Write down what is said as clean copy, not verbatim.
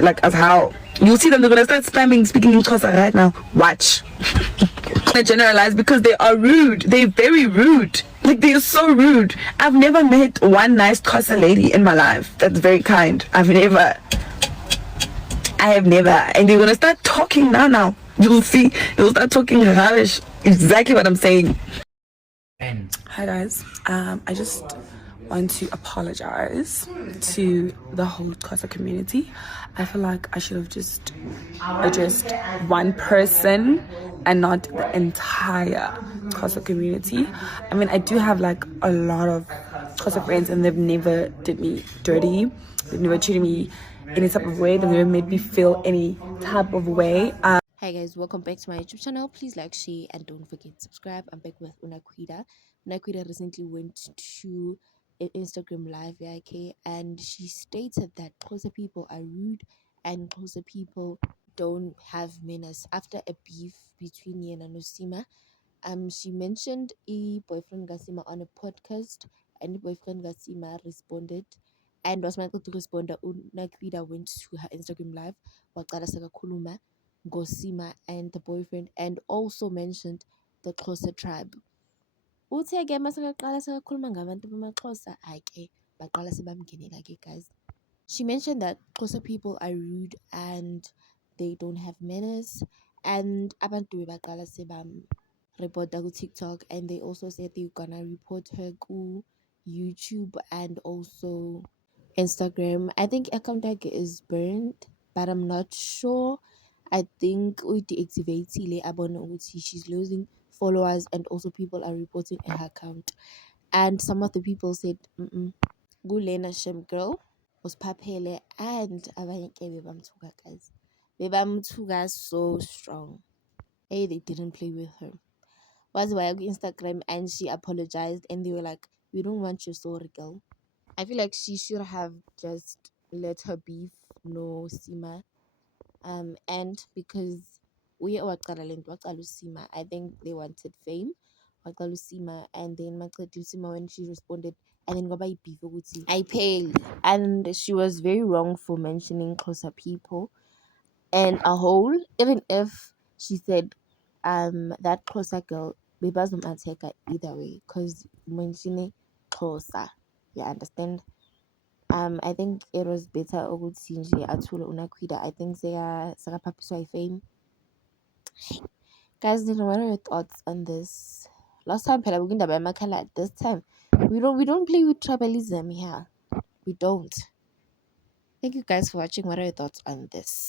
like as how you'll see them, they're gonna start speaking in Xhosa right now. Watch. I generalize because they are rude. They're very rude. Like, they're so rude. I've never met one nice Xhosa lady in my life that's very kind. I have never. And they're gonna start talking now. You'll see. They'll start talking rubbish. Exactly what I'm saying. Hi guys. I just want to apologize to the whole Xhosa community. I feel like I should have just addressed one person and not the entire Xhosa community. I mean, I do have like a lot of Xhosa friends, and they've never did me dirty. They've never treated me any type of way. They've never made me feel any type of way. Hi guys, welcome back to my YouTube channel. Please like, share, and don't forget to subscribe. I'm back with Unakwida. Unakwida recently went to an Instagram live, okay, and she stated that Xhosa people are rude and Xhosa people don't have manners. After a beef between Yena and Nosima, she mentioned a boyfriend Gasima on a podcast, and the boyfriend Gasima responded. And was Michael to respond, Unakwida went to her Instagram live, waqala sekakhuluma Gosima and the boyfriend, and also mentioned the Xhosa tribe. Uthe-ke masakaqala sekakhuluma ngabantu bamaXhosa, ke baqala sebamngenela ke guys. She mentioned that Xhosa people are rude and they don't have manners, and abantu baqala sebam reporta ku TikTok, and they also said they're gonna report her ku YouTube and also Instagram. I think account tag is burned, but I'm not sure. I think deactivated abona ukuthi she's losing followers, and also people are reporting her account. And some of the people said, Gulena Shem girl was papele, and abanye ke bebamthuka guys. Bebamthuka so strong. Hey, they didn't play with her. Was why Instagram, and she apologized, and they were like, "We don't want your sorry, girl." I feel like she should have just let her beef no simmer. And because we are Sima, I think they wanted fame. Sima, and then Sima, when she responded, and then goba beef I pay. And she was very wrong for mentioning Xhosa people and a whole, even if she said that Xhosa girl, bebazum attack her either way, because mentioning Xhosa, you understand. I think it was better ukuthi nje athule Unakwida. I think sekaphaphiswa fame. Guys, what are your thoughts on this? Last time phela bekindaba yamakhala. This time we don't play with tribalism here. We don't. Thank you guys for watching. What are your thoughts on this?